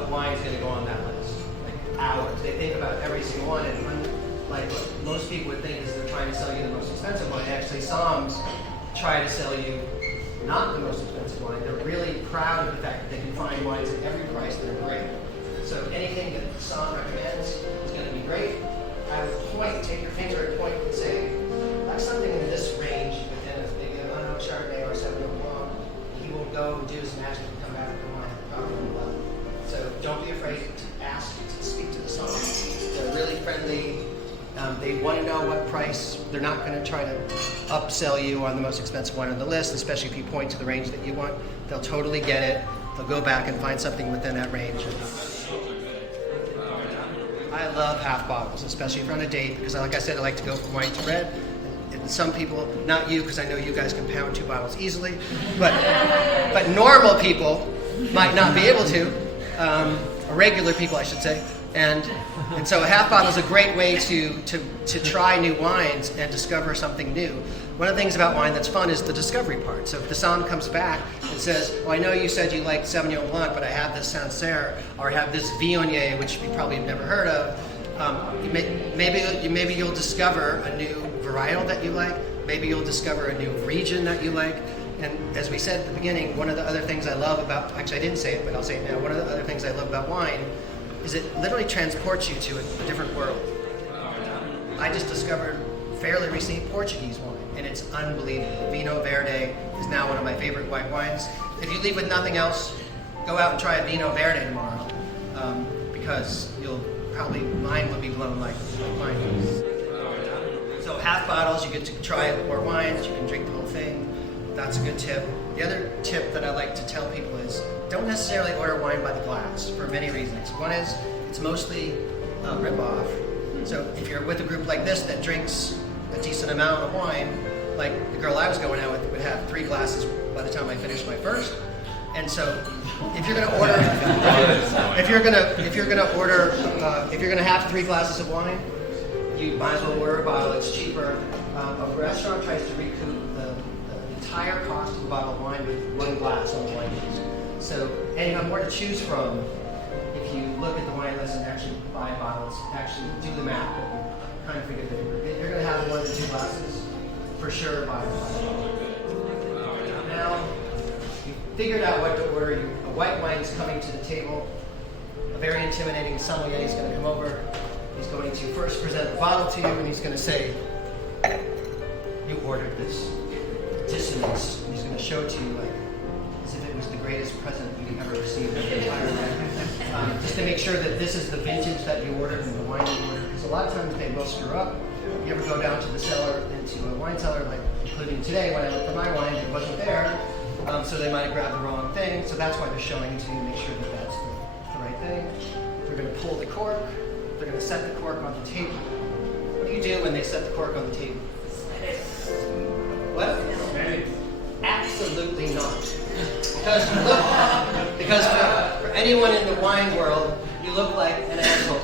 what wine is going to go on that list. Like hours. They think about every single one, and like what most people would think is they're trying to sell you the most expensive wine. Actually, somms try to sell you not the most expensive wine. They're really proud of the fact that they can find wines at every price that are great. So anything that Somm recommends is going to be great. I would take your finger and point and say, that's something in this range within maybe a Chardonnay or a Sauvignon Blanc. He will go do his magic and come back with the wine probably well. So don't be afraid to ask, to speak to the somm. They're really friendly. They want to know what price. They're not going to try to upsell you on the most expensive wine on the list, especially if you point to the range that you want. They'll totally get it. They'll go back and find something within that range. I love half bottles, especially if you're on a date, because like I said, I like to go from white to red. And some people, not you, because I know you guys can pound 2 bottles easily, but normal people might not be able to, or regular people, I should say. And so a half bottle is a great way to try new wines and discover something new. One of the things about wine that's fun is the discovery part. So if the somm comes back and says, well, I know you said you liked Sauvignon Blanc, but I have this Sancerre, or I have this Viognier, which you probably have never heard of, maybe you'll discover a new varietal that you like. Maybe you'll discover a new region that you like. And as we said at the beginning, one of the other things I love about, actually I didn't say it, but I'll say it now, one of the other things I love about wine is it literally transports you to a different world. I just discovered fairly recently Portuguese wine, and it's unbelievable. Vinho Verde is now one of my favorite white wines. If you leave with nothing else, go out and try a Vinho Verde tomorrow, because you'll probably, mine will be blown like mine is. So half bottles, you get to try more wines, you can drink the whole thing. That's a good tip. The other tip that I like to tell people is don't necessarily order wine by the glass for many reasons. One is it's mostly a rip-off. So if you're with a group like this that drinks a decent amount of wine, like the girl I was going out with would have 3 glasses by the time I finished my first. And so if you're going to order, if you're going to have 3 glasses of wine, you might as well order a bottle. It's cheaper. A restaurant tries to recoup the entire cost of a bottle of wine with 1 glass on the wine list. So, and you have more to choose from if you look at the wine list and actually buy bottles, actually do the math, and kind of figure that you're going to have more than 2 glasses for sure by a bottle. Now, you figured out what to order. A white wine is coming to the table. A very intimidating sommelier is going to come over. He's going to first present the bottle to you, and he's going to say, you ordered this dissonance. And he's going to show it to you like as if it was the greatest present you ever received in your entire life. Just to make sure that this is the vintage that you ordered and the wine you ordered. Because a lot of times they will screw up. You ever go down to the cellar, into a wine cellar, like including today when I looked for my wine, it wasn't there. So they might have grabbed the wrong thing. So that's why they're showing it to you to make sure that that's the right thing. They're going to pull the cork. They're going to set the cork on the table. What do you do when they set the cork on the table? What? Absolutely not. Because for anyone in the wine world, you look like an asshole.